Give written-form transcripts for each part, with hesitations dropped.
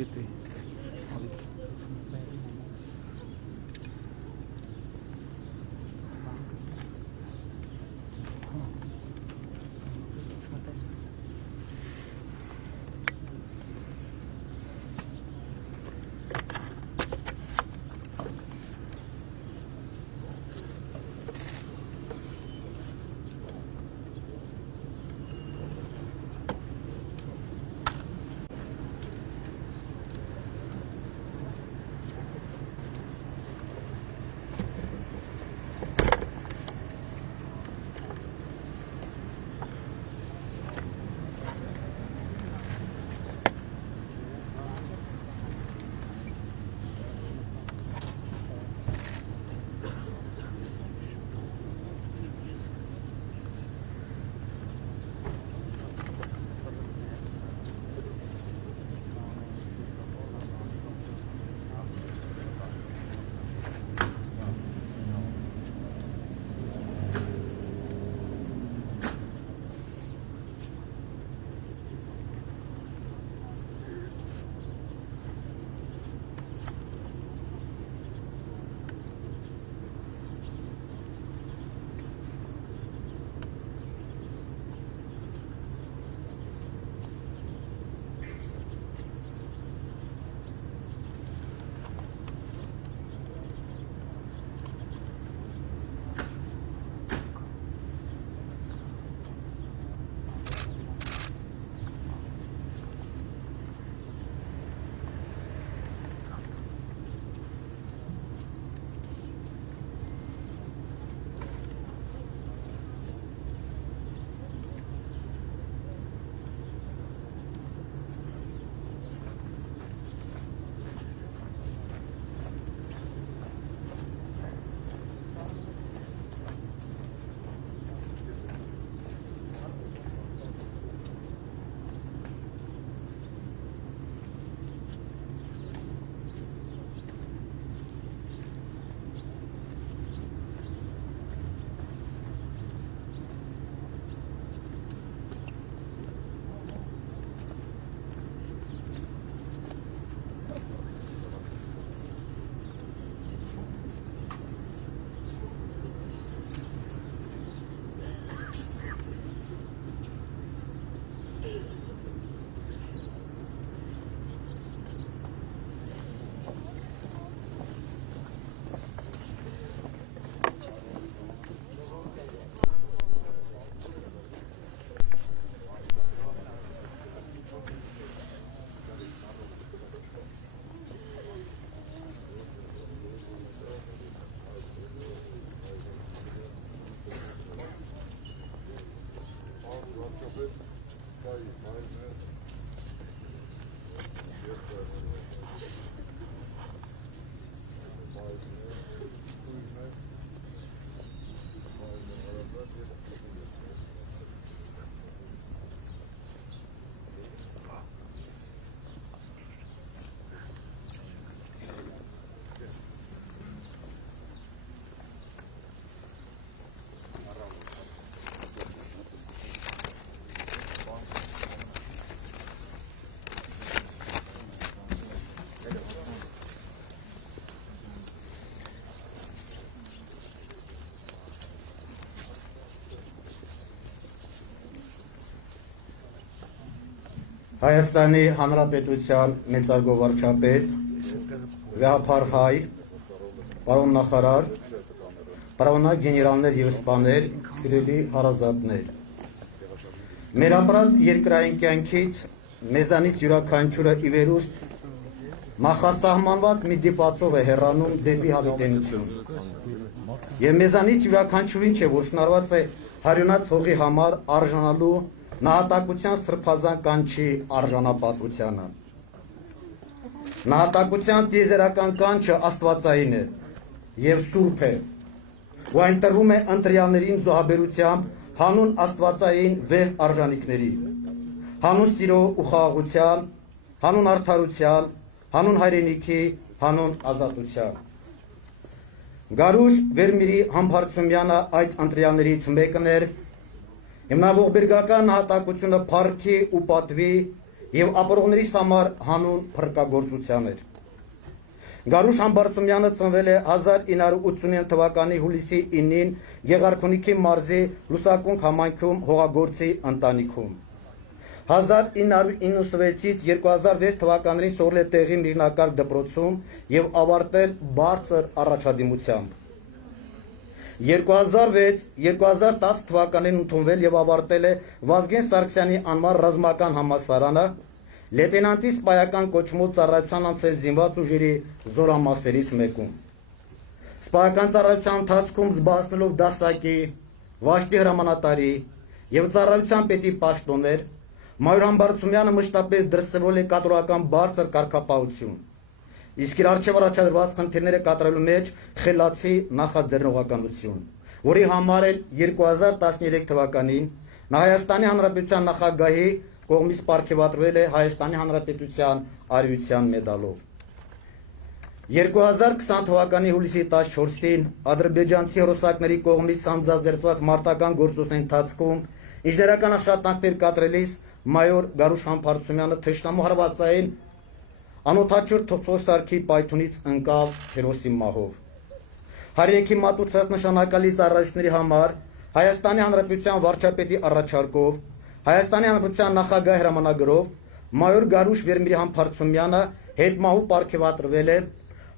Գիտի։ Հայաստանի Հանրապետության մեծարգո վարչապետ, վեհափառ հայր, պարոն նախարար, պարոնակ գեներալներ և սպաներ, սիրելի հարազատներ։ Մեր ապրած երկրային կյանքից մեզանից յուրաքանչյուրը ի վերուստ նախասահմանված մի դիպացով է հեռանում դեպի հավիտենություն։ Եվ մեզանից յուրաքանչյուրին չէ, որ շնորհված է հարյունած հողի համար արժանալու նահատակության սրբազան կանչի արժանապատվությանը։ Նահատակության տիեզերական կանչը աստվածային է և սուրբ է, ու այն տրվում է ընտրյալներին զոհաբերությամբ հանուն աստվածային վեհ արժանիքների, հանուն սիրո ու խաղաղության, հանուն արդարության, հանուն հայրենիքի, հանուն ազատության։ Գարուշ Վերմիրի Համբարձումյանը այդ ընտրյալներից մեկն էր, հիմնավորբերգական նահատակությունը փառքի ու պատվի եւ ապրողներիս համար հանուն փրկagործության էր։ Գարուշ Համբարձումյանը ծնվել է 1989 թվականի հուլիսի 9-ին Գեղարքունիքի մարզի Լուսակունք համայնքում հողագործի ընտանիքում։ 1996-ից 2006 թվականներին սովորել է տեղի միջնակարգ դպրոցում եւ ավարտել բարձր առաջադիմությամբ։ 2006-2010 թվականին ընդունվել եւ ավարտել է Վազգեն Սարգսյանի անվան ռազմական համալսարանը, լեյտենանտի սպայական կոչումով ծառայության անցել զինված ուժերի զորամասերից մեկում։ Սպայական ծառայության ընթացքում զբաղեցնելով դասակի, վաշտի հրամանատարի եւ ծառայության պետի պաշտոններ, Մայոր Համբարձումյանը մշտապես դրսևորել է կատարական բարձր կարգապահություն, իսկ իր առջև առաջադրված խնդիրները կատարելու մեջ խելացի նախաձեռնողականություն, որի համար էլ 2013 թվականին նա Հայաստանի Հանրապետության նախագահի կողմից պարգևատրվել է Հայաստանի Հանրապետության արիության մեդալով։ 2020 թվականի հուլիսի 14-ին ադրբեջանցի հրոսակների կողմից սանձազերծված մարտական գործողության ընթացքում ինժեներական աշխատանքներ կատարելիս մայոր Գարուշ Համբարձումյանը թշնամու հարվածային անօթաչոր թոփսոսարքի պայթունից ընկավ հերոսի մահով։ Հայրենիքի մատուցած նշանակալի ծառայությունների համար Հայաստանի Հանրապետության վարչապետի առաջարկով Հայաստանի Հանրապետության նախագահ հրամանագրով մայոր Գարուշ Վերմիրի Համբարձումյանը հետմահու պարգևատրվել է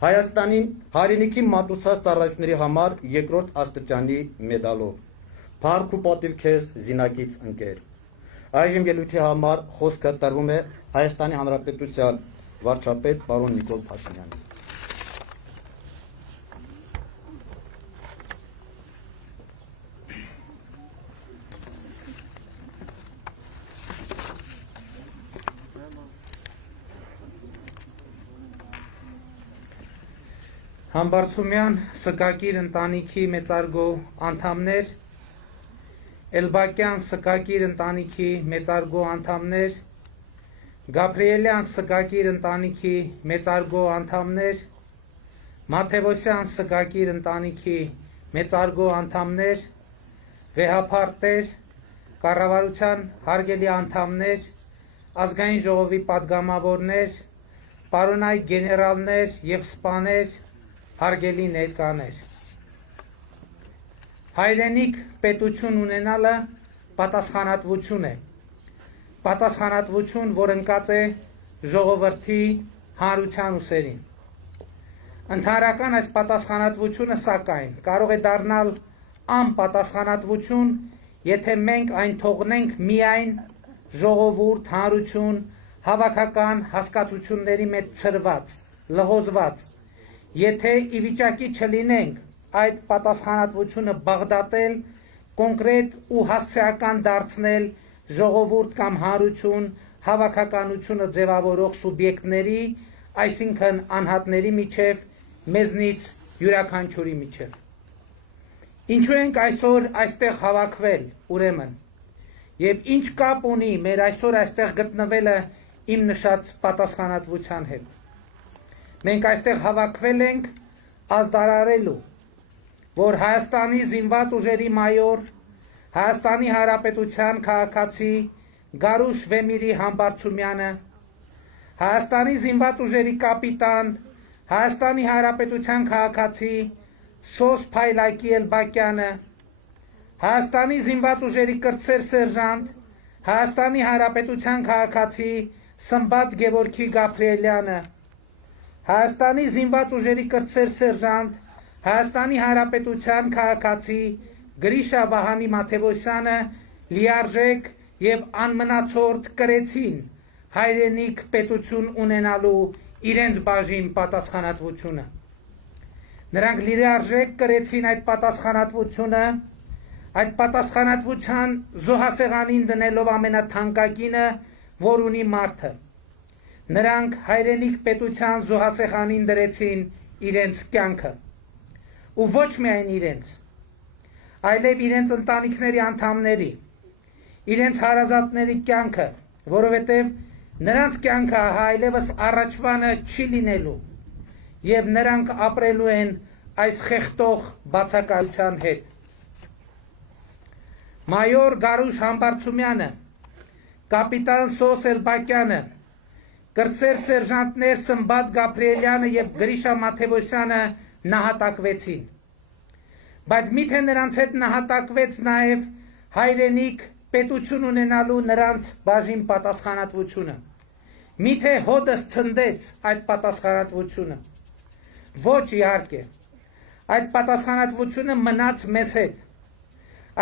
Հայաստանին հայրենիքի մատուցած ծառայությունների համար երկրորդ աստիճանի մեդալով։ Փառք ու պատիվ քեզ զինակից ընկեր։ Այժմ ելույթի համար խոսքը տրվում է Հայաստանի Հանրապետության վարչապետ պարոն Նիկոլ Փաշինյանին։ Համբարձումյան Սկակիր ընտանիքի մեծարգո անդամներ, Էլբակյան Սկակիր ընտանիքի մեծարգո անդամներ, Գաբրիելյան Սկակիր ընտանիքի մեծարգո անդամներ, Մաթևոսյան Սկակիր ընտանիքի մեծարգո անդամներ, վեհապարտեր, կառավարության հարգելի անդամներ, ազգային ժողովի պատգամավորներ, պարոնայք գեներալներ եւ սպաներ, հարգելի ներկաներ։ Հայրենիք պետություն ունենալը պատասխանատվություն է։ Պատասխանատվություն, որ ընկած է ժողովրդի հանրության ուսերին։ Ընդհանրական այս պատասխանատվությունը սակայն կարող է դառնալ անպատասխանատվություն, եթե մենք այն թողնենք միայն ժողովուրդ, հանրություն, հավաքական հասկացությունների մեջ ցրված, լղոզված, եթե ի վիճակի չլինենք այդ պատասխանատվությունը բաղդատել, կոնկրետ ու հասցեական դարձնել ժողովուրդ կամ հանրություն, հավաքականությունը ձևավորող սուբյեկտների, այսինքն անհատների միջև, մեզնից յուրաքանչյուրի միջև։ Ինչու ենք այսօր այստեղ հավաքվել, ուրեմն, եւ ինչ կապ ունի մեր այսօր այստեղ գտնվելը իմ նշած պատասխանատվության հետ։ Մենք այստեղ հավաքվել ենք ազդարարելու, որ Հայաստանի զինված ուժերի մայոր, Հայաստանի Հանրապետության քաղաքացի Գարուշ Վեմիրի Համբարձումյանը, Հայաստանի զինված ուժերի կապիտան, Հայաստանի Հանրապետության քաղաքացի Սոս Փայլակի Էլբակյանը, Հայաստանի զինված ուժերի կրտսեր սերժանտ, Հայաստանի Հանրապետության քաղաքացի Սմբատ Գևորգի Գաբրիելյանը, Հայաստանի զինված ուժերի կրտսեր սերժանտ, Հայաստանի Հանրապետության քաղաքացի Գրիշա Վահանի Մաթևոսյանը լիարժեք եւ անմնացորդ կրեցին հայրենիք պետություն ունենալու իրենց բաժին պատասխանատվությունը։ Նրանք լիարժեք կրեցին այդ պատասխանատվությունը, այդ պատասխանատվության զոհասեղանին դնելով ամենաթանկագինը, որ ունի մարդը։ Նրանք հայրենիք պետության զոհասեղանին դրեցին իրենց կյանքը։ Ու ոչ միայն իրենց, այլև իրենց ընտանիքների անդամների, իրենց հարազատների կյանքը, որովհետև նրանց կյանքը այլևս առաջվանը չի լինելու եւ նրանք ապրելու են այս խեղդող բացակայության հետ։ Մայոր Գարուշ Համբարձումյանը կապիտան Սոս Էլբակյանը, կրտսեր սերժանտներ Սմբատ Գաբրիելյանը եւ Գրիշա Մաթեոսյանը նահատակվեցին։ Բայց միթե նրանց հետ նահատակվեց նաեւ հայրենիք պետություն ունենալու նրանց բաժին պատասխանատվությունը։ Միթե հոդս ցնդեց այդ պատասխանատվությունը։ Ոչ իհարկե։ Այդ պատասխանատվությունը մնաց մեզ հետ։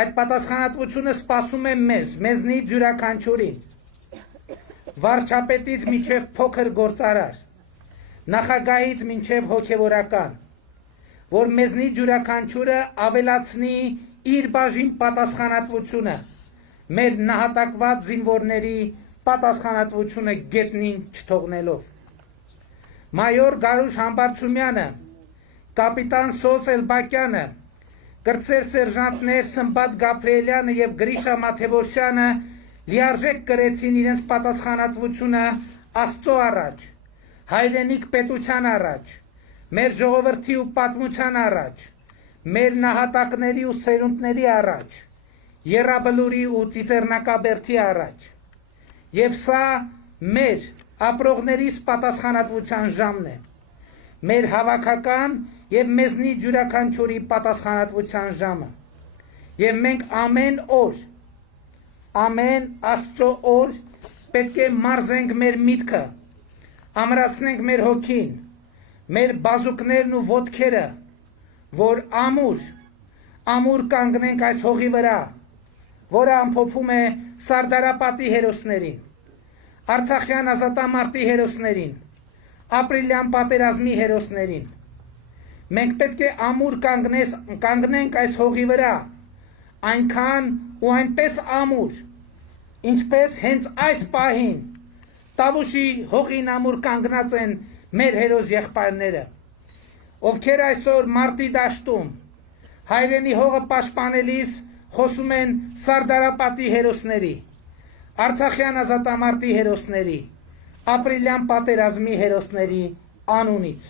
Այդ պատասխանատվությունը սպասում է մեզնից յուրաքանչյուրին։ Վարչապետից մինչև փոքր գործարար, նախագահից մինչև հոգևորական, որ մեզնից յուրաքանչյուրը ավելացնի իր բաժին պատասխանատվությունը, մեր նահատակված զինվորների պատասխանատվությունը գետնին չթողնելով։ Մայոր Գարուշ Համբարձումյանը, կապիտան Սոս Էլբակյանը, կրտսեր սերժանտներ Սմբատ Գաբրիելյանը եւ Գրիշա Մաթեոսյանը լիարժեք կրեցին իրենց պատասխանատվությունը Աստծո առաջ, հայրենիք պետության առաջ, մեր ժողովրդի ու պատմության առաջ, մեր նահատակների ու սերունդների առաջ, Եռաբլուրի ու Ծիծեռնակաբերդի առաջ։ Եվ սա մեր ապրողներիս պատասխանատվության ժամն է, մեր հավաքական եւ մեզնից յուրաքանչյուրի պատասխանատվության ժամը։ Եվ մենք ամեն օր, ամեն Աստծո օր պետք է մարզենք մեր միտքը, ամրացնենք մեր հոգին, մեր բազուկներն ու ոտքերը, որ ամուր կանգնենք այս հողի վրա, որը ամփոփում է Սարդարապատի հերոսներին, Արցախյան ազատամարտի հերոսներին, ապրիլյան պատերազմի հերոսներին։ Մենք պետք է ամուր կանգնենք այս հողի վրա, այնքան ու այնպես ամուր, ինչպես հենց այս պահին Տավուշի հողին ամուր կանգնած են մեր հերոս եղբայրները, ովքեր այսօր մարտի դաշտում հայրենի հողը պաշտպանելիս խոսում են Սարդարապատի հերոսների, Արցախյան ազատամարտի հերոսների, ապրիլյան պատերազմի հերոսների անունից։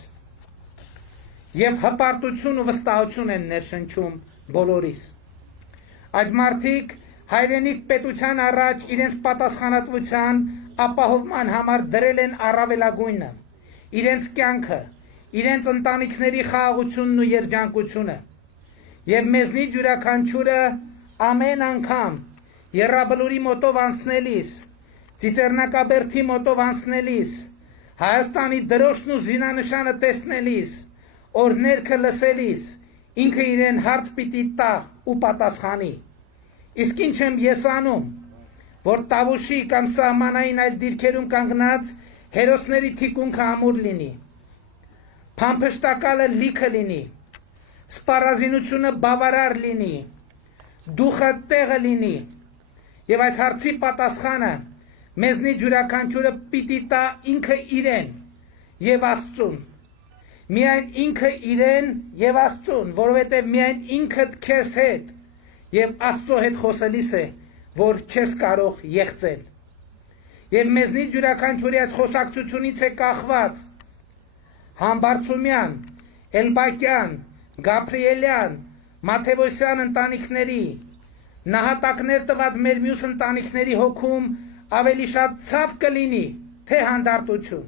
Եվ հպարտություն ու վստահություն են ներշնչում բոլորիս։ Այդ մարդիկ հայրենիք պետության առաջ իրենց պատասխանատվության ապահովման համար դրել են առավելագույնը, իրենց կյանքը, իրենց ընտանիքների խաղաղությունն ու երջանկությունը։ Եվ մեզնից յուրաքանչյուրը ամեն անգամ Եռաբլուրի մոտով անցնելիս, Ծիծեռնակաբերդի մոտով անցնելիս, Հայաստանի դրոշն ու զինանշանը տեսնելիս, օրհներքը լսելիս, ինքը իրեն հարց պիտի տա ու պատասխանի։ Իսկ ինչ եմ ես անում, որ Տավուշի կամ սահմանային այլ դիրքերում կանգնած հերոսների թիկունքը ամուր լինի, փամփշտակալը լիքը լինի, սպառազինությունը բավարար լինի, դուխը տեղը լինի, եւ այս հարցի պատասխանը մեզնից յուրաքանչյուրը պիտի տա ինքը իրեն եւ Աստծուն։ Միայն ինքը իրեն եւ Աստծուն, որովհետեւ միայն ինքդ քեզ հետ եւ Աստծո հետ խոսելիս է, որ չես կարող եղծել։ Եվ մեզնից յուրաքանչյուրի այս խոսակցությունից է կախված Համբարձումյան, Էլբակյան, Գաբրիելյան, Մաթեոսյան ընտանիքների, նահատակներ տված մեր մյուս ընտանիքների հոգում ավելի շատ ցավ կլինի, թե հանդարտություն,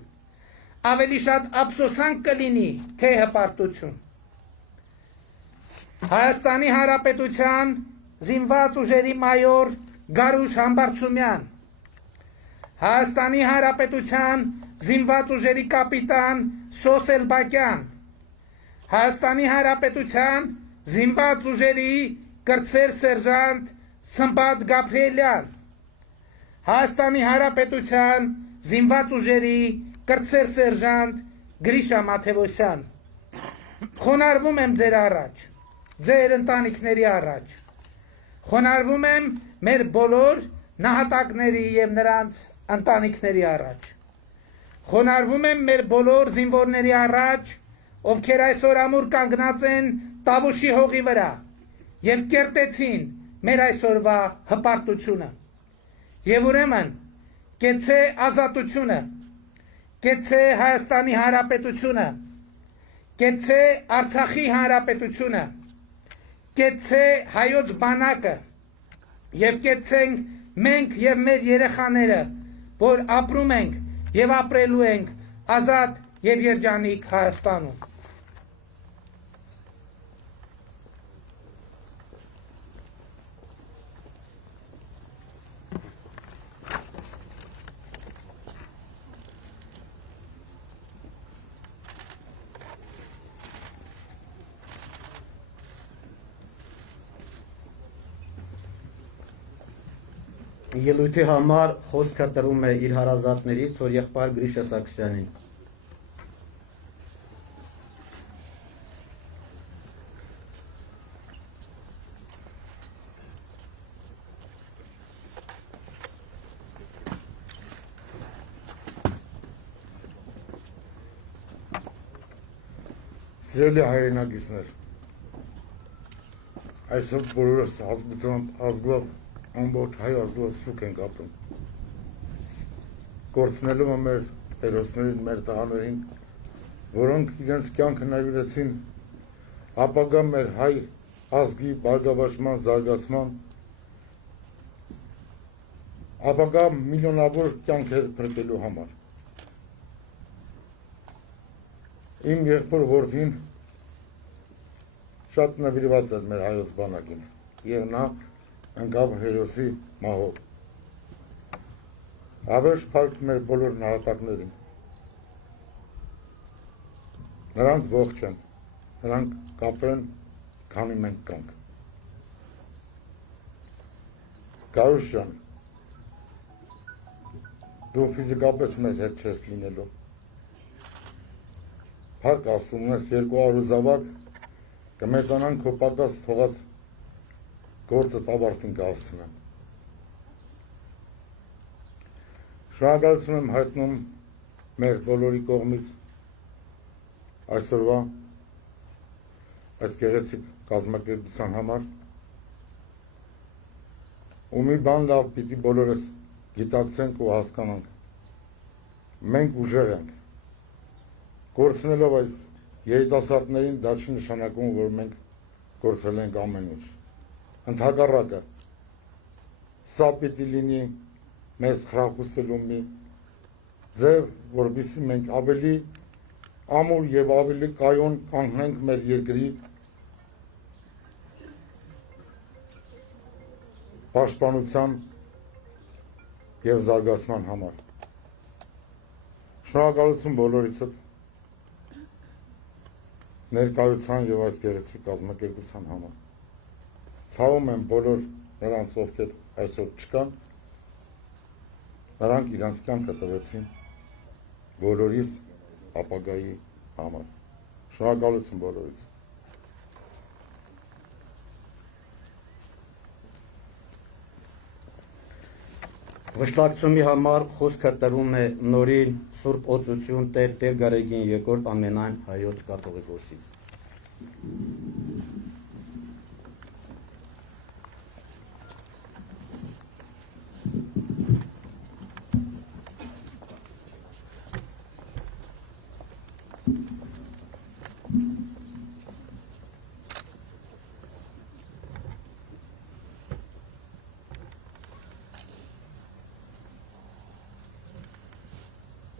ավելի շատ ափսոսանք կլինի, թե հպարտություն։ Հայաստանի Հանրապետության զինված ուժերի մայոր Գարուշ Համբարձումյան, Հայաստանի Հանրապետության զինված ուժերի կապիտան Սոս Էլբակյան, Հայաստանի Հանրապետության զինված ուժերի կրտսեր սերժանտ Սմբատ Գաբրիելյան, Հայաստանի Հանրապետության զինված ուժերի կրտսեր սերժանտ Գրիշա Մաթեոսյան։ Խոնարհվում եմ ձեր առաջ, ձեր ընտանիքների առաջ։ Խոնարհվում եմ մեր բոլոր նահատակների եւ նրանց ընտանիքների առաջ։ Խոնարհվում եմ մեր բոլոր զինվորների առաջ, ովքեր այսօր ամուր կանգնած են Տավուշի հողի վրա եւ կերտեցին մեր այսօրվա հպարտությունը։ Եվ ուրեմն կեցե ազատությունը, կեցե Հայաստանի Հանրապետությունը, կեցե Արցախի Հանրապետությունը, կեցե հայոց բանակը եւ կեցենք մենք եւ մեր երեխաները, որ ապրում ենք եւ ապրելու ենք ազատ եւ երջանիկ Հայաստանում։ Ելույթի համար խոսքը տրում է իր հարազատներից, որ եղբայր Գրիշա Սարգսյանին։ Սիրելի հայրենակիցներ, այսօր բոլորս ազգով ամբողջ հայ ազգով շուկ ենք ապրում։ Կորցնելու է մեր հերոսներին, մեր տղաներին, որոնք իրենց կյանքը նվիրեցին ապագա մեր հայ ազգի բարգավաճման, զարգացման, ապագա միլիոնավոր կյանքեր փրկելու համար։ Իմ եղբոր որդին շատ նվիրված էր մեր հայոց բանակին եւ նա ընկավ հերոսի մահով։ Հավերժ փառք մեր բոլոր նահատակներին։ Նրանք ողջ են, նրանք կապրեն, քանի մենք կանք։ Գարուշ ջան, դու ֆիզիկապես մեզ հետ չես լինելու։ Փառք ասում ես 200 զավակ կմեծանան քո պակաս թողած գործը ավարտին կհասցնեմ։ Շնորհակալություն եմ հայտնում մեր բոլորի կողմից այսօրվա այս գեղեցիկ կազմակերպության համար ու մի բան լավ պիտի բոլորս գիտակցենք ու հասկանանք։ Մենք ուժեղ ենք։ Կորցնելով այս երիտասարդներին դա չի նշանակում, որ մենք կորցրել ենք ամեն ինչ։ Ընդհակառակը, սա պիտի լինի մեզ խրախուսելու մի ձև, որովհետև մենք ավելի ամուր եւ ավելի կայուն կանգնենք մեր երկրի պաշտպանության եւ զարգացման համար։ Շնորհակալություն բոլորիցդ ներկայության եւ այս գեղեցիկ կազմակերպության համար։ Ցավում եմ բոլոր նրանց, ովքեր այսօր չկան, նրանք իրանց կյանքը տվեցին բոլորիս ապագայի համար։ Շնորհակալություն բոլորից։ Վշտակցումի համար խոսքը տրում է նորին Սուրբ Օծություն Տեր Գարեգին II ամենայն հայոց կաթողիկոսին։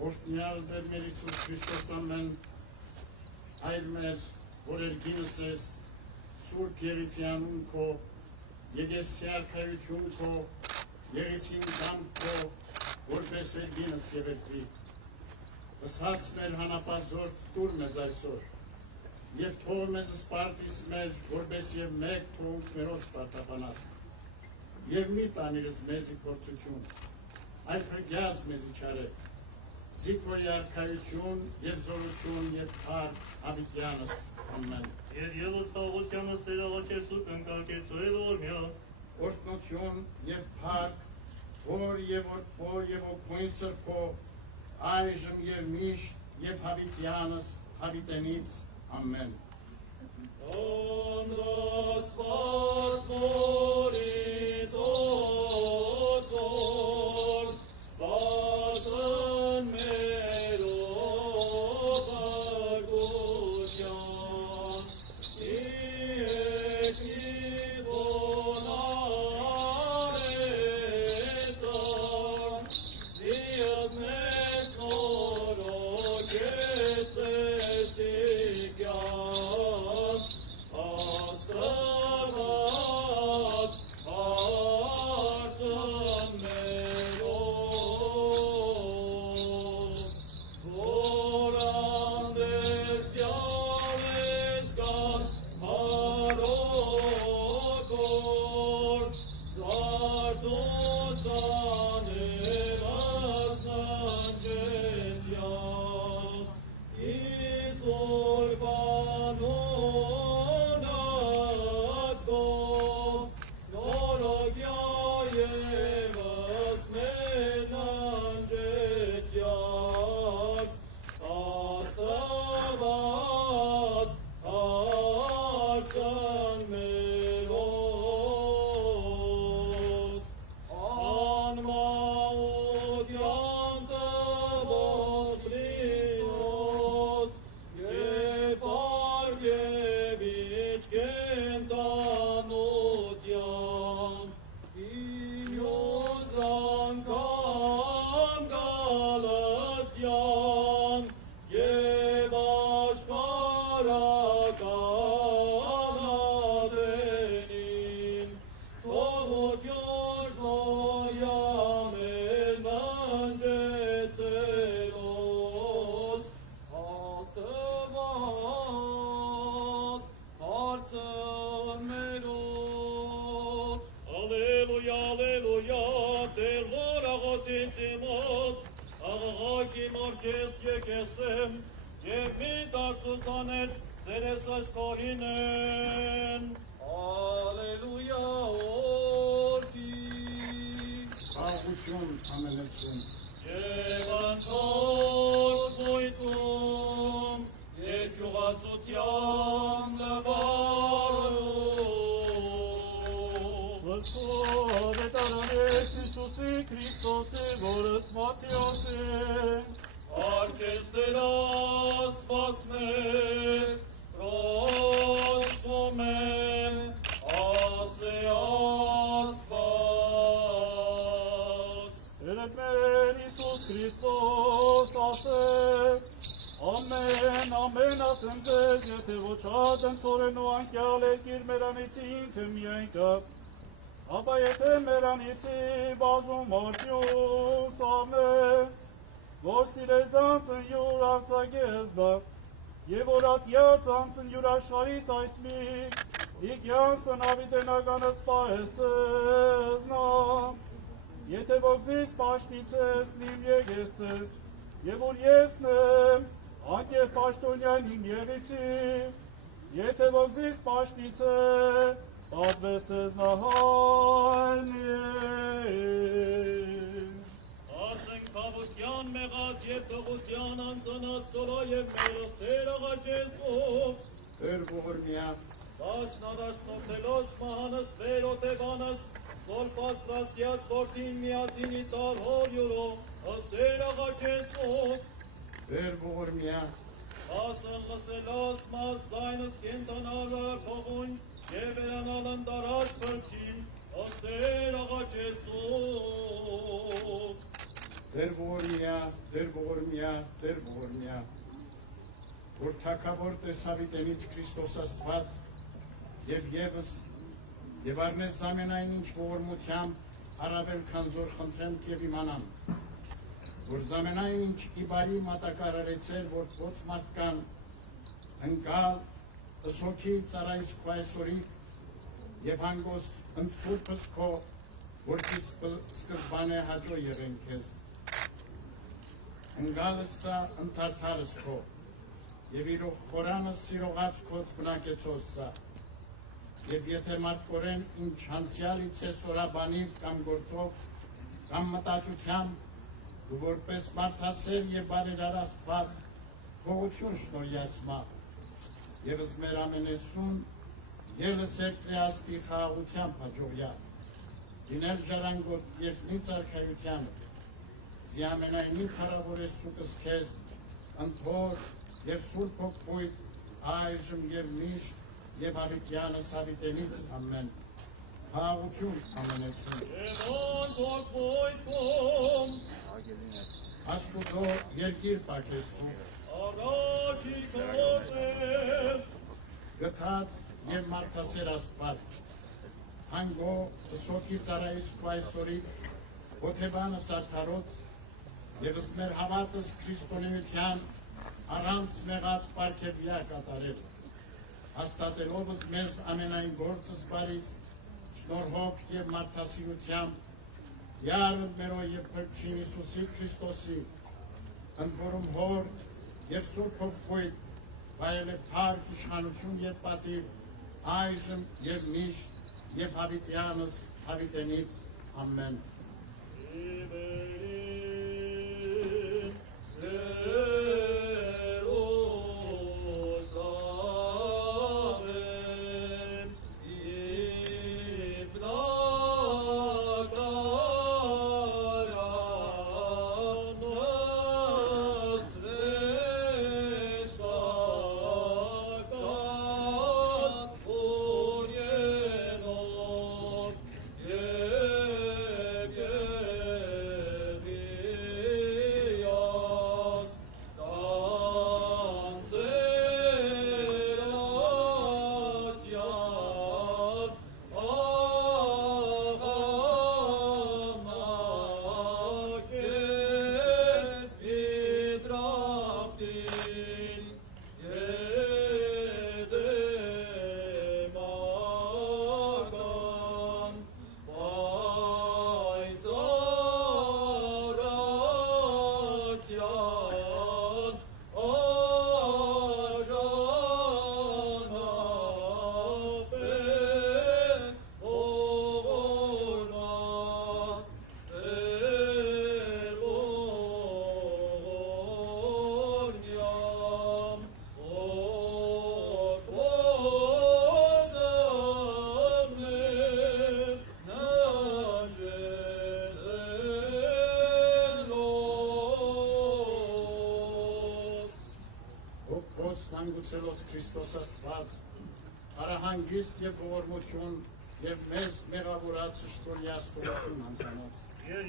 Օրհնյալ Տեր մեր Հիսուս Քրիստոս ամեն այլ մեր օրերգինս ես Սուրբ Երիցյանուն քո Եգեսիար քայություն քո Երիցին կամ քո որպես վերգինս եվերտրի վսած մեր հանապազոր տուր մեզ այսօր եւ թող մեզ սպարտիս մեր որպես եւ մեկ թող մերոց սպարտաբանած եւ մի տանիրս մեզի փորձություն այլ փրկյազ մեզի չարե Զիկոյի արքայություն և զորություն և փառք հավիտյանս, ամեն։ Եվ ելուս տաղոտյանս տերաղաչեր սուտ ընկարկեցոյել օրմյա։ Օրհնություն և փառք, որ և որդվոր և օգույն սրբո, այժմ և միշտ և հավիտյանս, հավիտենից, ամեն։ Անդրաստված մորից օծոր, բացն մերով արգության, իեքից ոնարել աղոտից իմոց, աղաղակի մարկես եկեսեմ, և մի դարձուցանել սերես այս կողինեն։ Ալելույա օրդի Աղություն ամենեցում։ Եվ անցոր բույտում, երկյուղացության լվարում։ Սրծով տարանես Իսուսի Քրիստոսի, որս Մատիոս է, արկեստեր աստված մեկ, prosվում է, ասե աստված։ Երեկ մեր Իսուս Քրիստոս ասեք, ամեն, ամեն ասեմ ձեզ, եթե ոչ ադենցորեն ու անկյալ երկիր մերանիցի ինքը միայն կա, ապա եթե մերանիցի բազում արդյոս ամեն, որ սիրես անցն յուր արցագես դա, և որ ատյաց անցն յուր աշխարիս այս միք, իքյանսն ավիտենականս պահեսես նա, եթե ոգզիս պաշտիցես նիմ եգեսը, և որ եսնեմ, անկև պաշտոնյան իմ եղիցի, եթե ոգզիս պաշտիցե, պատվեսես նահալնի։ Ասենք կավության մեղած և տղության անծանած սոլա և մերոս տեր աղաջեսով, Տեր ողորմյա, Ասն առաջնորդելոս մահանս տվեր օտևանս, Սոլ պատրաստյաց որդին միածինի տալ հոր յուրո, ըստ տեր աղաջեսով, Տեր ողորմյա, Ասն լսելոս մազ զայնս կենտանալը փողուն, և վերանալ ընդարաշ պրկչին, ըստ տեր աղաջեսով, Տեր ողորմյա, Տեր ողորմյա, Տեր ողորմյա, որ թակավոր տեսավիտենից Քրիստոս Աստված և ևս և արնես ամենայն ինչ ողորմությամբ առավել քան զոր խնդրեմ և իմանամ, որ զամենայն ինչ իբարի մատակարարեցեր, որ ոչ մարդկան ընկալ ըսոքի ծարայիս քո այսօրիկ և հանգոստ ընցուրպս քո, որ քի սկզբանե հաջո եղեն քեզ, ընկալս սա ընդարդարս քո, և իրող խորանս սիրողած քոց բնակեցոս սա, և եթե մարդկորեն ինչ հանցյալից է սորաբանիվ կամ գործով, կամ մտածությամբ, ու որպես մարդասեր և բարերար Աստված, փողություն շնորհյասմա, եվս մեր ամենեսուն, ելս երկրի աստի խաղաղությամբ հաջողյա, դինել ժարանգոտ երկնի ծարքայությանը, զի ամենայնի փառավորես ցուկս քեզ, ընթոր և սուրբ հոգույթ, այժմ և միշտ, և հավիտյանս հավիտենից ամեն, խաղաղություն ամենեցուն։ և ոնք ոգույթում, Աստուծո երկիր պակեսում, առաջի կողեր, գթած և մարդասեր Աստված, հանգո ըսոքի ծարայիս քո այսօրիկ, օթևանս արդարոց, եվս մեր հավատս քրիստոնեության առանց մեղած պարգևյա կատարել, հաստատելովս մեզ ամենայն գործս բարից, շնորհով և մարդասիրությամբ, յարը մերո և փրկչին Իսուսի Քրիստոսի, ընդ որում հոր և սուրբ հոգույթ, վայել է փառք, իշխանություն և պատիվ, այժմ և միշտ և հավիտյանս հավիտենից ամեն։ իբերին, Երուսաղեմ, իբնակարանս վեշտակած օրենով և հանգուցելոց Քրիստոս Աստված, արահանգիստ եւ ողորմություն եւ մեզ մեղավորած շտորի աստորություն անցանած։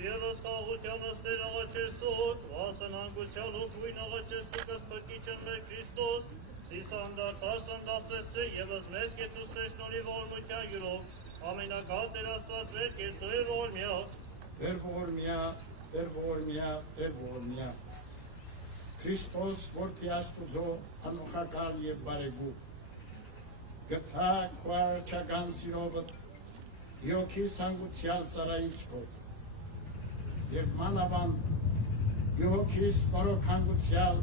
Եվս խաղությանս Տեր աղաչեսոտ, վասնանգության ոգույն աղաչեսու կսպկիչն մե Քրիստոս, սիսանդարտար սնդացեսը եվս մեզ կեցուսե շնորի ողորմության յուրով, ամենակալ Տեր Աստված վեր կեցոյ ողորմյա, Տեր ողորմյա, Տեր ողորմյա, Տեր ողորմյա։ Քրիստոս որդի Աստուծո անոխակալ եւ բարեգու։ Գտա քարչական սիրովը յոքի սանգուցյալ ծառայից կոտ։ Եվ մանավան յոքիս նորոքանգուցյալ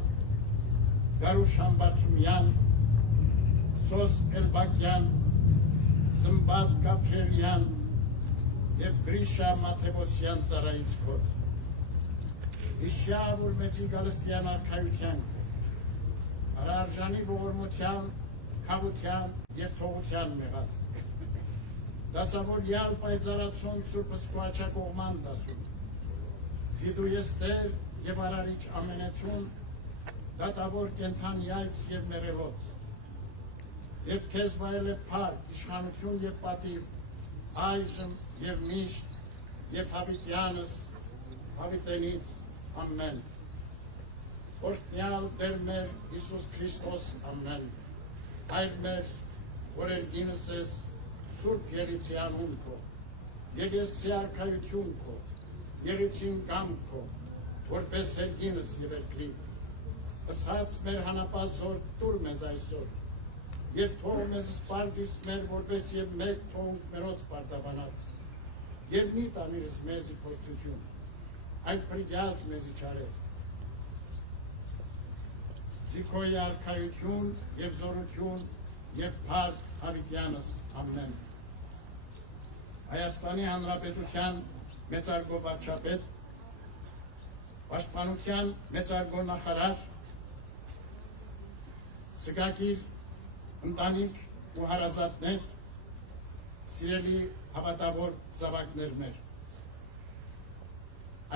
Գարուշ Համբարձումյան, Սոս Էլբակյան, Զմբատ Գաբրելյան եւ Գրիշա Մաթեոսյան ծառայից կոտ։ Իշյա որ մեծի գալստյան արքայության, արարժանի ողորմության, խաղության եւ թողության մեղած։ Դասավոր յալ պայծառացուն Սուրբ Սկուաչակողման դասում։ Զիդու ես Տեր եւ արարիչ ամենեցուն, դատավոր կենթան յայց եւ մերելոց։ Եվ քեզ վայել է փառք, իշխանություն եւ պատիվ, այժմ եւ միշտ եւ հավիտյանս, հավիտենից ամեն։ Օրհնյալ Տեր մեր Հիսուս Քրիստոս ամեն։ Հայր մեր, որ երգինս ես Սուրբ Եղիցյանուն քո, Եղեսի արքայություն քո, Եղիցին կամ քո, որպես երգինս եւ երկրի։ Ըսած մեր հանապազոր տուր մեզ այսօր, եւ թող մեզ սպարտիս մեր որպես եւ մեկ թողունք մերոց պարտաբանած, եւ մի տանիրս մեզի փորձություն, այդ պրիգյաս մեզի չարել։ Զիքոյի արքայություն եւ զորություն եւ փառք հավիտյանս ամեն։ Հայաստանի Հանրապետության մեծարգո վարչապետ, պաշտպանության մեծարգո նախարար, սգակիր ընտանիք ու հարազատներ, սիրելի հավատավոր զավակներ մեր։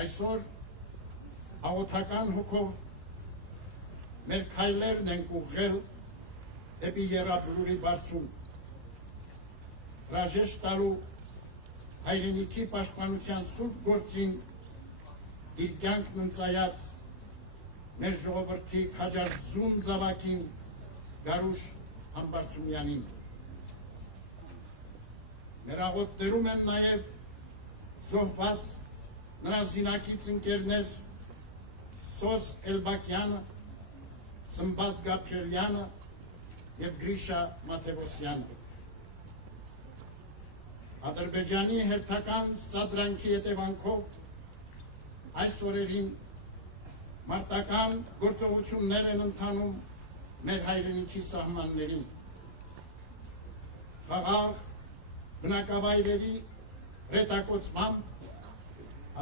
Այսօր աղոթական հոգով մեր քայլերն ենք ուղղել դեպի Եռաբլուրի բարձում, հրաժեշտ տալու հայրենիքի պաշտպանության սուրբ գործին իր կյանքն ընծայած մեր ժողովրդի քաջարզուն զավակին Գարուշ Համբարձումյանին։ Մեր աղոթներում են նաև զոհված նրա զինակից ընկերներ Սոս Էլբակյանը, Զմբատ Գաբրելյանը եւ Գրիշա Մաթեոսյանը։ Ադրբեջանի հերթական սադրանքի հետևանքով այս օրերին մարտական գործողություններ են ընթանում մեր հայրենիքի սահմաններին։ Խաղաղ բնակավայրերի ռետակոծմամբ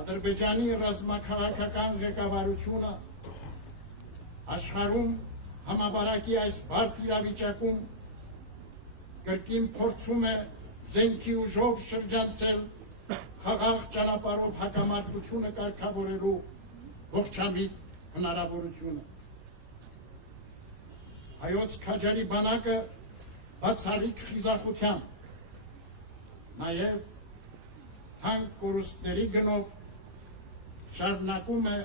Ադրբեջանի ռազմաքաղաքական ղեկավարությունը աշխարհում համավարակի այս բարդ իրավիճակում կրկին փորձում է զենքի ուժով շրջանցել խաղաղ ճանապարհով հակամարտությունը կարգավորելու ողջամիտ հնարավորությունը։ Հայոց քաջարի բանակը բացառիկ խիզախությամբ, նաև հանք կորուստների գնով շարունակում է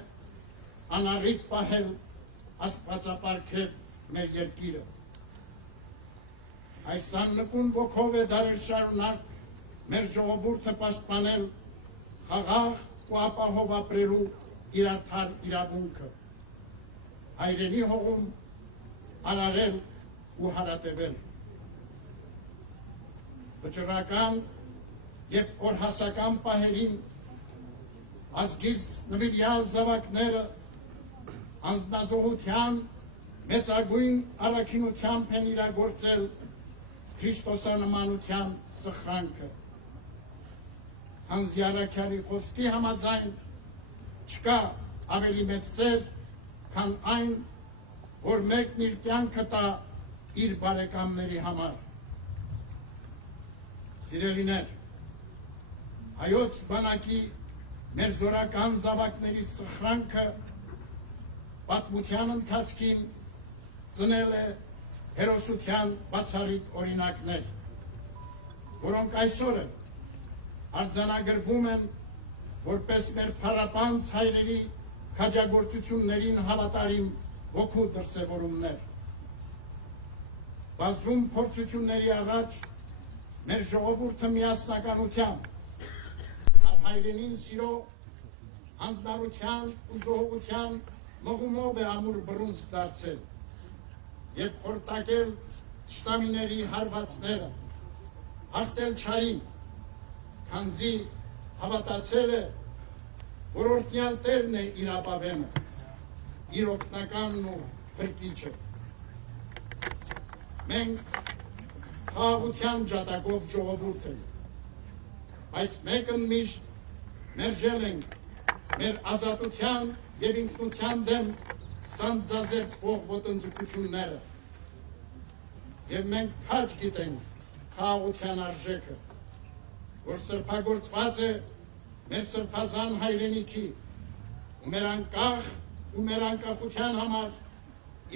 անառիկ պահել աստվածապարգև մեր երկիրը։ Այս աննկուն ոգով է դարեր շարունակ մեր ժողովուրդը պաշտպանել խաղաղ ու ապահով ապրելու իր արդար իրավունքը, հայրենի հողում արարել ու հարատևել։ Վճռական եւ օրհասական պահերին ազգիս նվիրյալ զավակները անձնազոհության մեծագույն առաքինությամբ են իրագործել Քրիստոսանմանության սխրանքը։ Հանձի Արաքյալի խոսքի համաձայն չկա ավելի մեծ սեր, քան այն, որ մեկն իր կյանքը տա իր բարեկամների համար։ Սիրելիներ, հայոց բանակի մեր զորական զավակների սխրանքը պատմության ընթացքին ծնել է հերոսության բացառիկ օրինակներ, որոնք այսօր արձանագրվում են որպես մեր փառապանծ հայրերի քաջագործություններին հավատարիմ ոգու դրսևորումներ։ Բազում փորձությունների առաջ մեր ժողովուրդը միասնականությամբ հայրենին սիրո, հանձնարարության ու զոհողության մղումով է ամուր բռունցք դարձել եւ խորտակել թշնամիների հարվածները, հաղթել չարին, քանզի հավատացել է, որ օրհնյալ Տերն է իր ապավենը, իր օգնականն ու փրկիչը։ Մենք խաղաղության ջատագով ժողովուրդ ենք, բայց մեկը միշտ մերժել ենք մեր ազատության եւ ինքնության դեմ սանձազերծվող ոտնձգությունները եւ մենք քաջ գիտենք խաղաղության արժեքը, որ սրբագործված է մեր սրբազան հայրենիքի ու մեր անկախ ու մեր անկախության համար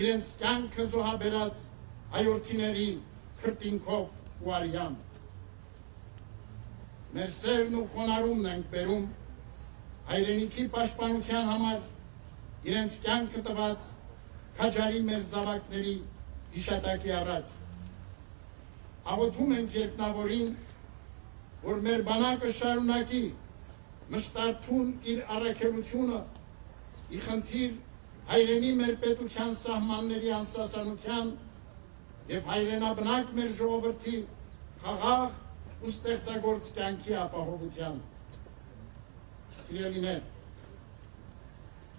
իրենց կյանքը զոհաբերած հայրենիների քրտինքով ու արյամբ մեր սերն ու խոնարհումն ենք բերում հայրենիքի պաշտպանության համար իրենց կյանքը տված քաջարի մեր զավակների հիշատակի առաջ։ Աղոթում ենք երկնավորին, որ մեր բանակը շարունակի մշտարթուն իր առաքելությունը ի խնդիր հայրենի մեր պետության սահմանների անսասանության եւ հայրենաբնակ մեր ժողովրդի խաղաղ ու ստեղծագործ կյանքի ապահովության։ Սիրելիներ,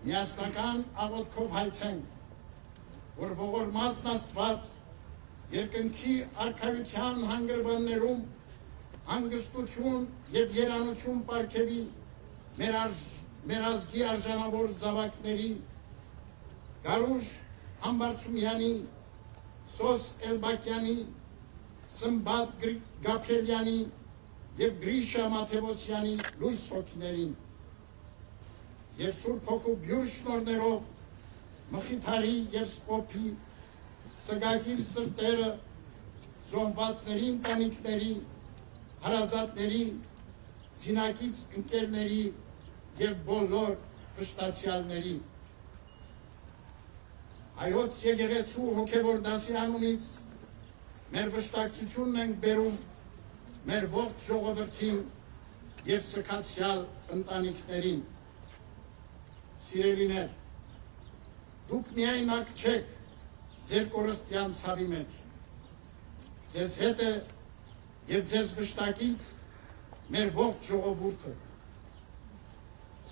միասնական աղոթքով հայցենք, որ ողորմածն Աստված երկնքի արքայության հանգրվաններում հանգստություն եւ երանություն պարգևի մեր ազգի արժանավոր զավակների Գարուշ Համբարձումյանի, Սոս Էլբակյանի, Սմբատ Գաբրելյանի եւ Գրիշա Մաթեոսյանի լույս հոգիներին եւ Սուրբ Հոգու բյուր շնորհներով Մխիթարի եւ Սպոփի սգագիր սրտերը զոհվածների ընտանիքների, հարազատների, զինակից ընկերների եւ բոլոր վշտացյալների։ Հայոց եկեղեցու հոգևոր դասի անունից մեր վշտակցությունն ենք բերում մեր ողջ ժողովրդին եւ սքանցյալ ընտանիքներին։ Սիրելիներ, դուք միայնակ չեք ձեր կորստյան ցավի մեջ։ Ձեզ հետ է եւ ձեզ վշտակից մեր ողջ ժողովուրդը։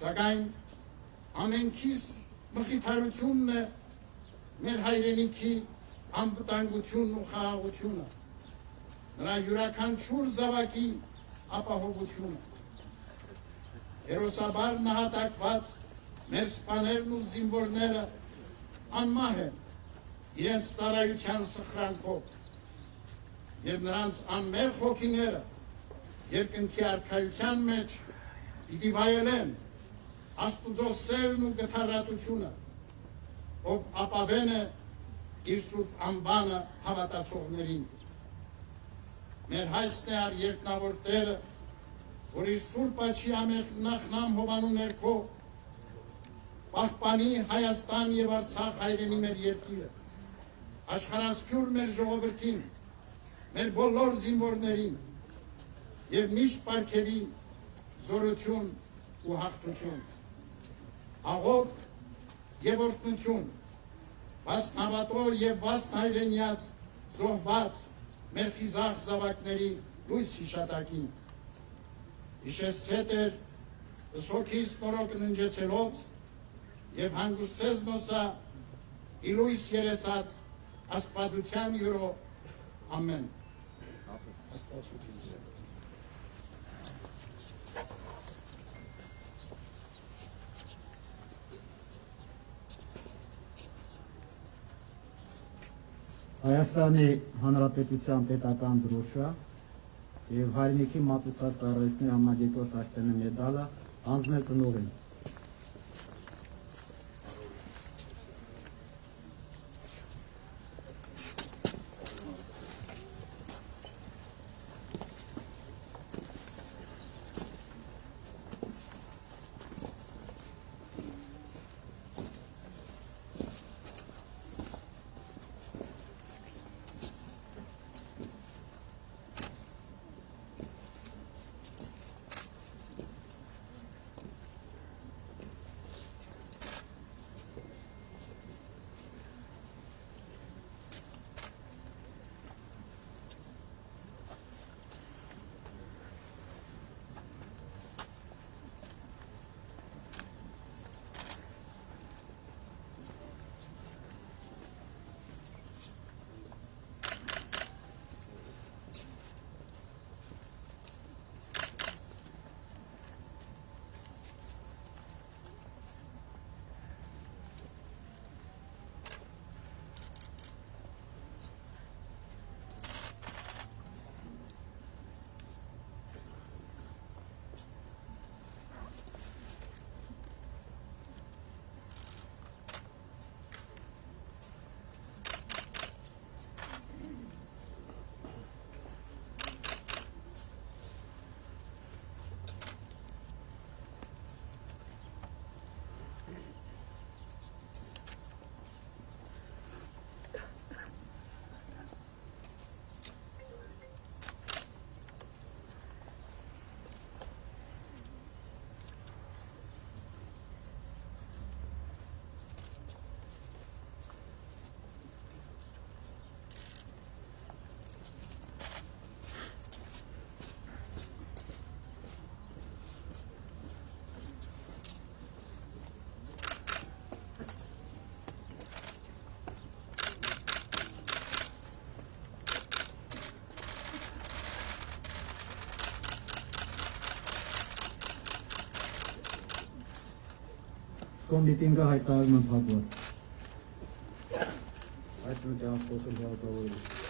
Սակայն ամենքիս մխիթարությունն է մեր հայրենիքի անվտանգությունն ու խաղաղությունը, նրա յուրաքանչյուր զավակի ապահովությունը։ Հերոսաբար նահատակված մեր սպաներն ու զինվորները անմահ են իրենց ծառայության սխրանքով եւ նրանց անմեղ հոգիները երկնքի արքայության մեջ պիտի վայելեն Աստուծո սերն ու գթառատությունը, ով ապավեն է իր սուրբ անբանը հավատացողներին։ Մեր հայցն է առ երկնավոր Տերը, որ իր սուրբ աչքի ամեղ նախնամ հովանու ներքո պահպանի Հայաստան եւ Արցախ հայրենի մեր երկիրը, աշխարհասփյուր մեր ժողովրդին, մեր բոլոր զինվորներին եւ միշտ պարգևի զորություն ու հաղթություն, աղոթ եւ օրհնություն, վասնավատոր եւ վասն հայրենյաց զոհված մեր խիզախ զավակների լույս հիշատակին։ Իշեսցետեր ըսոքիս նորոք ննջեցելոց եւ հանգուստեց նոսա իլույս երեսած աստվածության յուրո ամեն։ Աստվածություն սեր։ Հայաստանի Հանրապետության պետական դրոշը եւ հայրենիքի մատուցած ծառայությունների համագեկորդ աշտենի մեդալը հանձնել ծնողին։ Իսկոն միտինգը հայտարարում եմ փակված։ Այդ նույնիսկ խոսել հաղորդավորի։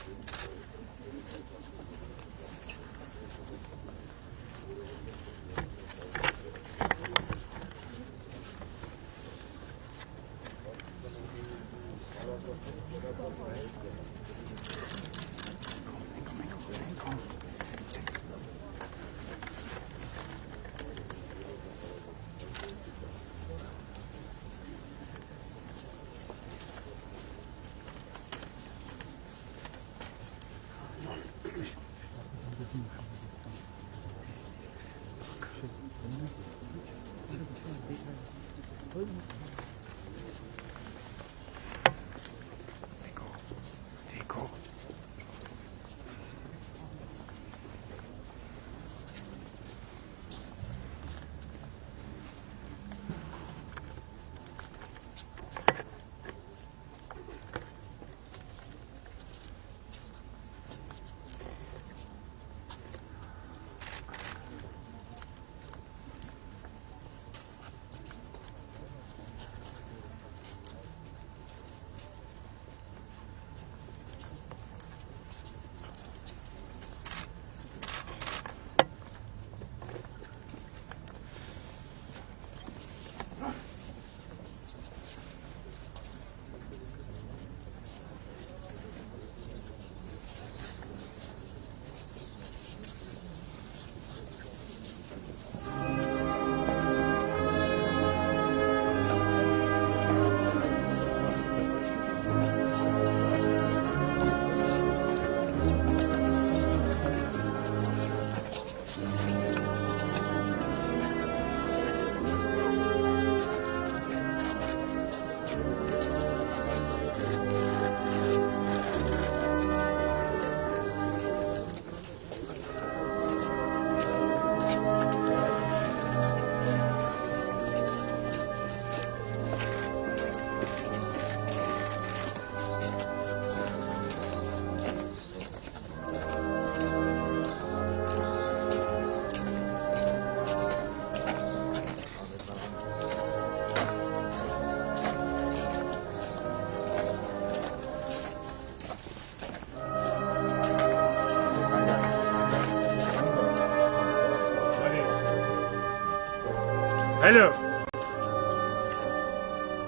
Alo.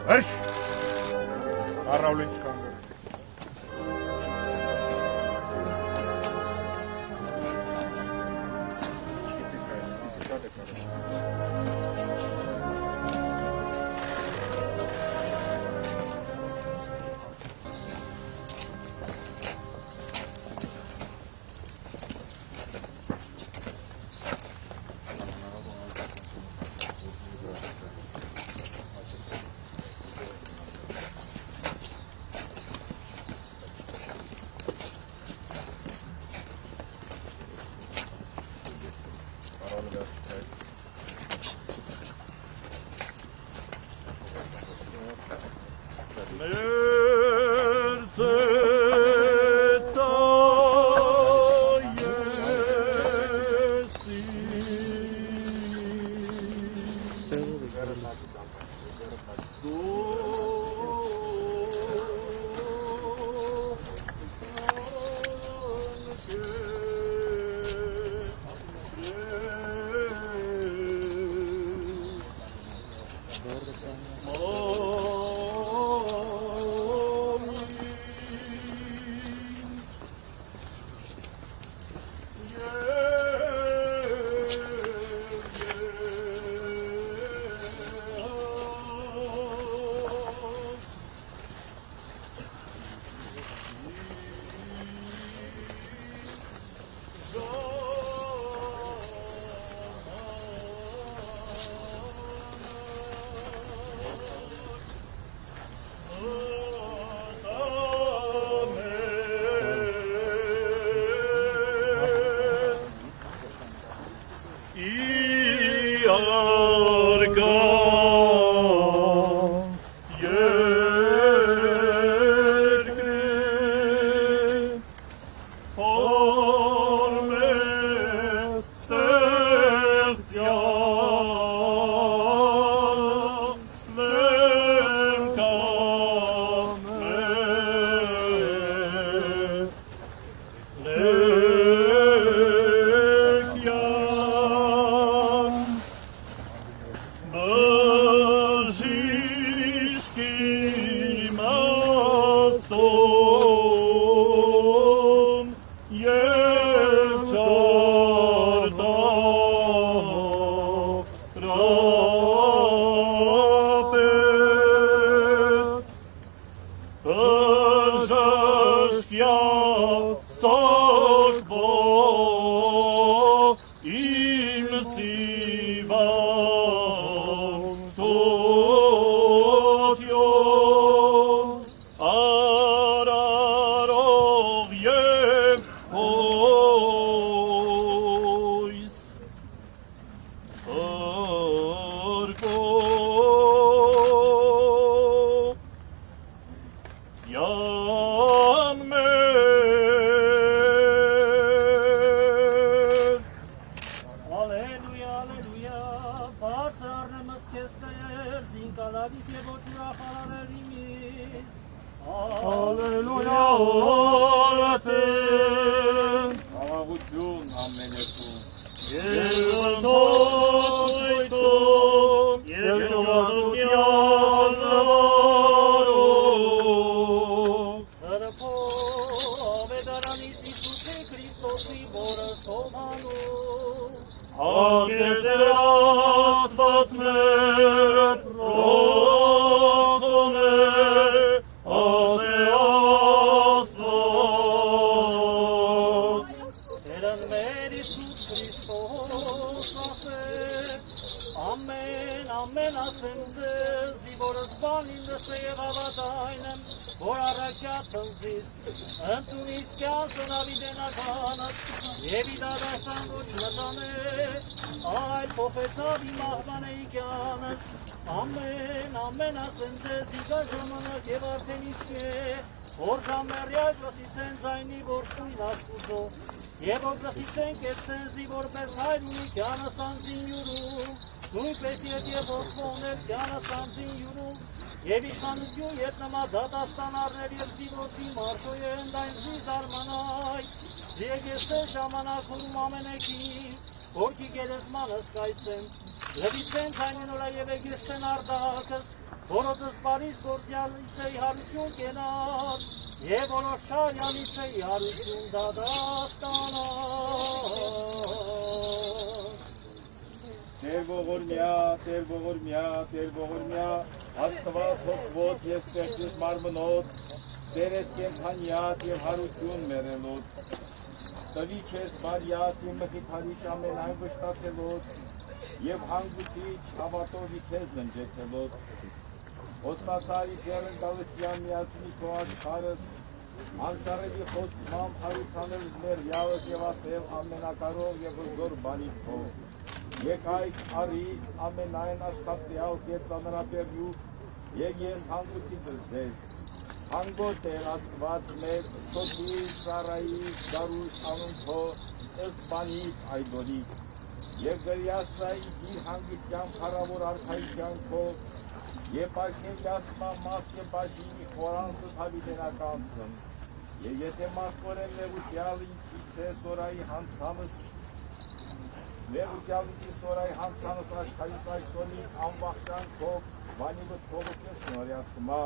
Marş. Arravlın çıkan. Ալալադիս և ոչուրա խարարելիմիս, Ալելույա օրաթեն, Խաղաղություն ամեն երկում։ և ընթոյթում, և ժողովրդյան նվարում, սրբով ավետարանից Իսուսի Քրիստոսի բորը սովանում, արգեսեր աստվածները պրոստոներ, ասե աստված, Տերն մեր Իսուս Քրիստոս ասեր, ամեն ասեմ ձեզ, որ զբանին լսե և ավադայնեմ, որ առակյացն զիս, ընդունից կյասն ավիդենականս, և իդադաշան ոչ մտանե, այլ փոխեցավ իմ աղբանեիկյանս, ամեն ասեմ ձեզ, իգա ժամանակ և արդեն իսկ է, որ ժամերյա գսիցեն զայնի, որ սույն ասկուզո, և որ գսիցեն կեցենզի, որպես հայր ունի կյանս անձին յուրում, նույնպես և որդոներ կյանս անձին յուրում, և իշխանություն ետ նմա դատաստան առներ և զիվոտի մարդոյեն դայն զի զարմանայ, զիեգեսե ժամանակում ամենեքին, որքի գերեզմանս կայցեն, լվիցեն ձայնենորա և եգեսեն արդակս, որոտս բարիս գործյալից էի հարություն կենած, և որոշարյանից էի հարություն դադաստանած։ Տեր ողորմյա, Աստված հոգվոտ և ստեղծիչ մարմնոտ, Տեր ես կենթանյատ և հարություն մերելոտ, տվի չես բարյաց իմ մխիթարիչ ամենայն վշտացելոտ, և հանգուցիչ հավատովի քեզ ննջեցելոտ, ոստացարի ձերն գալստյան միացնի քո աշխարս, անշարելի խոսքմամբ հարուցանել մեր յավս և ասել ամենակարող և հզոր բանիք քո, եկայք արիս ամենայն աշխատյալ կեցանրապերյուք, և ես հանգուցիքս ձեզ, հանգոտ էր Աստված մեր սոտի ծարայի գարուշ անունքո ըստ բանիք այդորիկ, և գրյասայի դիր հանգստյան խարավոր արքայության քո, և պաշնին լասման մաս և պաշինի խորանսս հավիտենականսն, և եթե մարդորեն նեղությալ ինքից է սորայի հանցանս, Նեղությալ ինքից սորայի հանցանս աշխարից այսօնի անվախճանքով բանի վտքովություն շնորյասմա,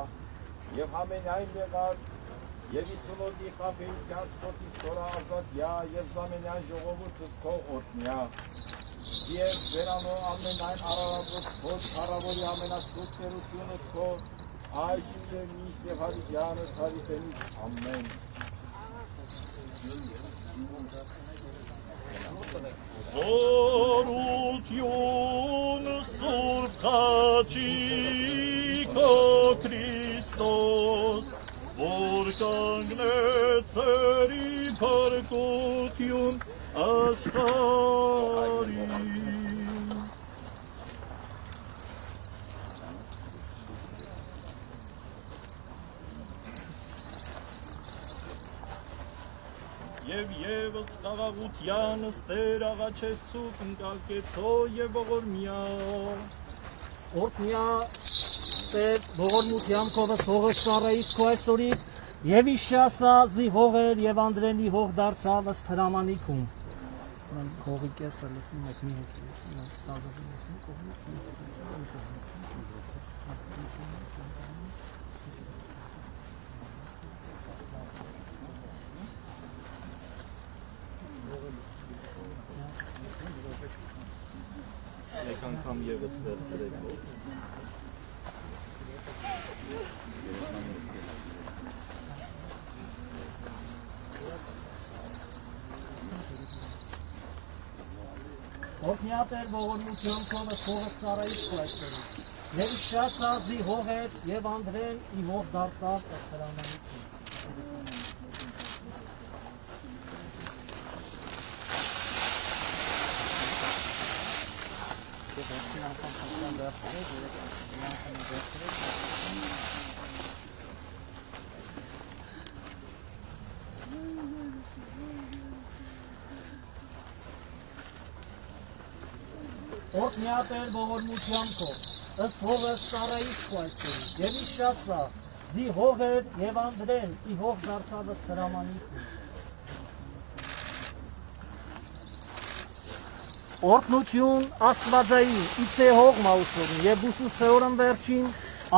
և ամենայն մեղած, և իսունոտի խապեյության սոտի սորա ազատյա, և զամենյան ժողովուրդս քո օտնյա, և վերանո ամենայն արարածոց քո խարավորի ամենասուտ տերությունս քո, այժմ և միշտ և հավիտյանս հավիտենից ամեն։ Զորություն Սուրբ Խաչիկո Քրիստոս, որ կանգնեց ծերի փրկություն աշխարհին։ Եվ ևս խաղաղությանս Տեր աղաչեսուկ ընկալկեցո և ողորմյա։ Օրհնյա Տեր ողորմությամբ քո վսողս ծառայից քո այսօրի եւ իշասա զի հողեր եւ անդրենի հող դարձավ ըստ հրամանիքում։ Հողի կեսը լսում եք մի հոգի լսում եք Մեկ անգամ ևս վերցրեք։ Օրհնյա Տեր ողորմությամբ քո վսողս ծառայից քո այսօրի։ Եվ իշասա զի հողեր եւ անդրեն ի հող դարձավ ըստ հրամանիքում։ Օրհնյա Տեր ողորմությամբ քո ըստ հողը Սարայի սպայցերի, և իշրացա, զի հողեր և անդրեն, ի հող դարձավս հրամանիք։ Օրտնություն աստվածայի, իծե հող մաուսորն, և ուսուսեորն վերջին,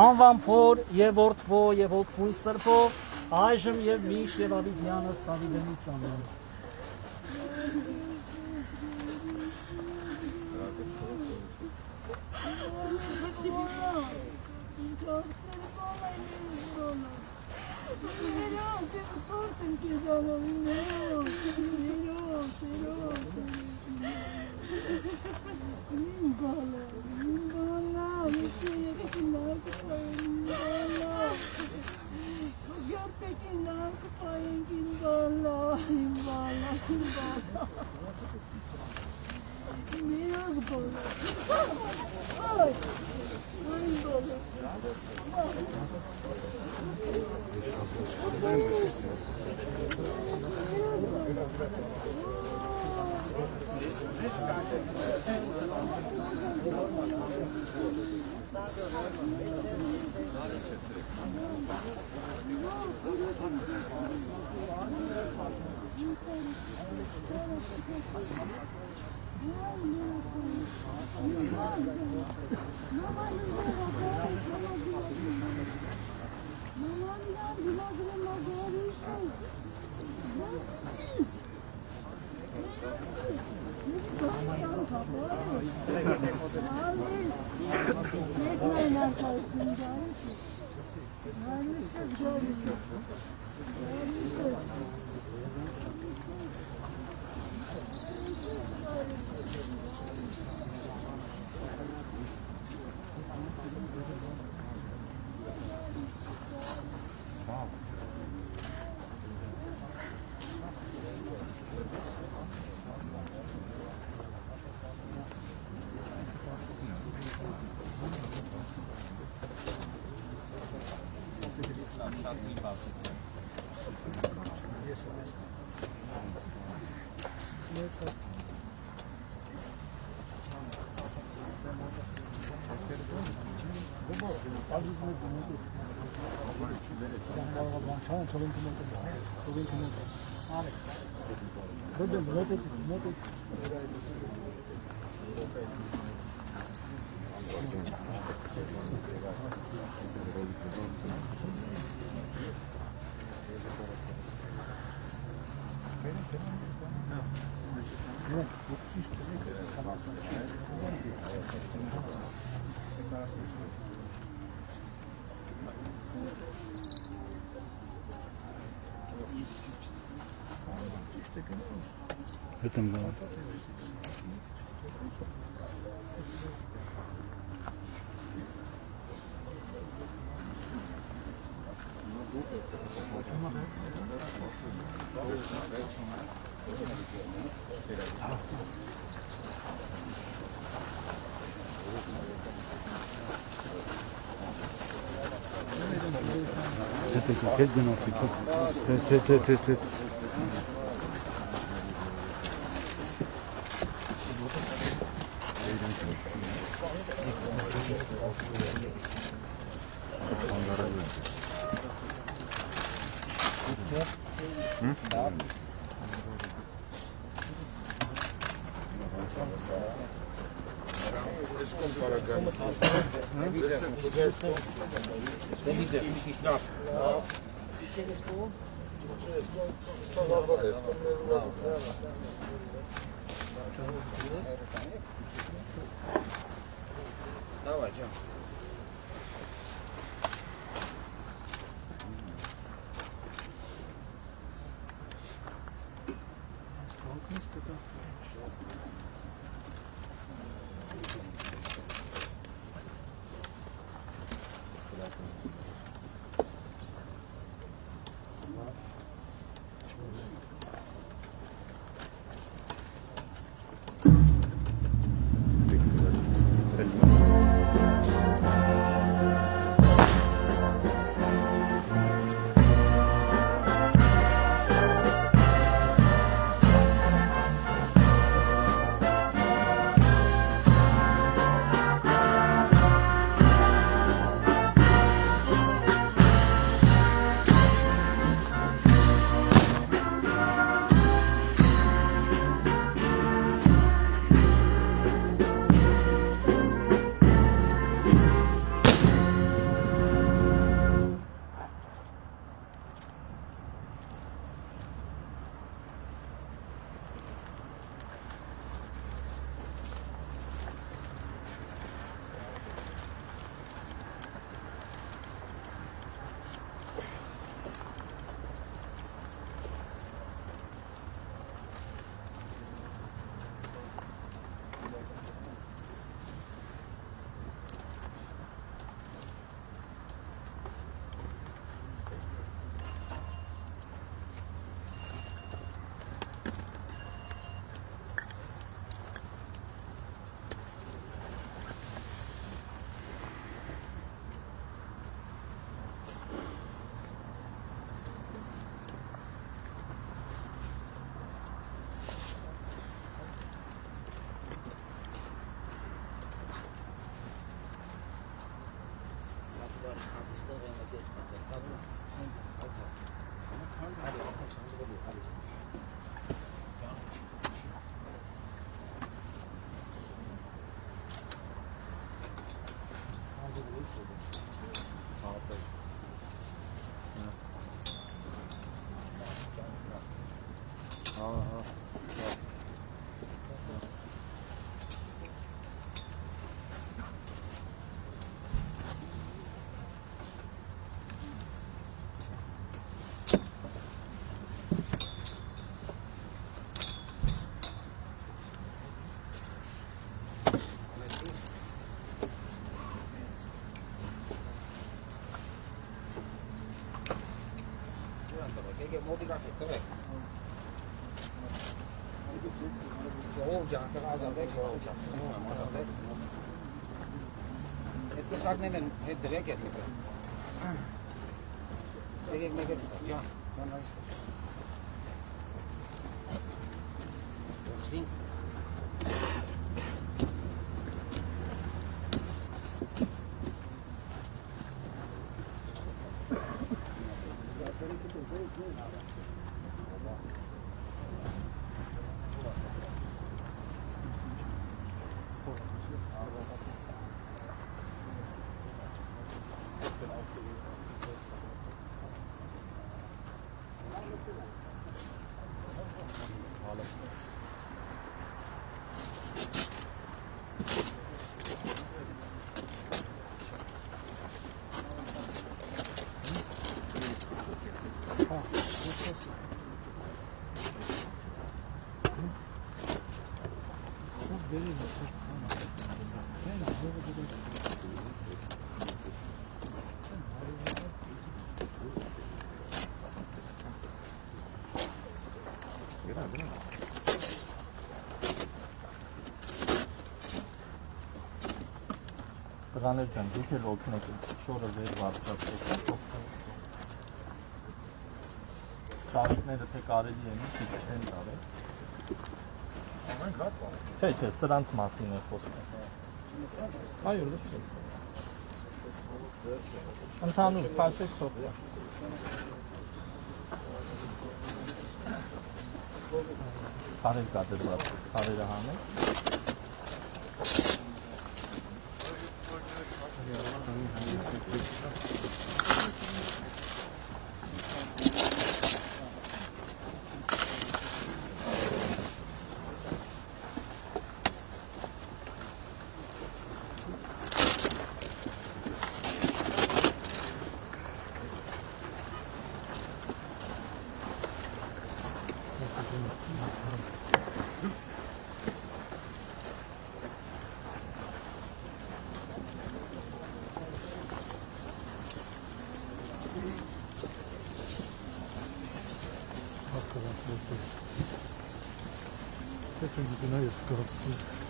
անվան փոր, և որդվո, և հոգվույն սրպո, այժմ և միշ և ավիդյանը սավիդենից անվան։ Տղաներ ջան, դուք էլ օգնեք շորը վեր վարձացրեք։ Ծաղիկները թե կարելի է մի քիչ չեն տարել։ Չէ, սրանց մասին է խոսքը։ Այո, լսեք։ Ընդհանուր քաշեք թողնի։ Քարեր կա դրված, քարերը հանեք։ Çünkü günah yazık.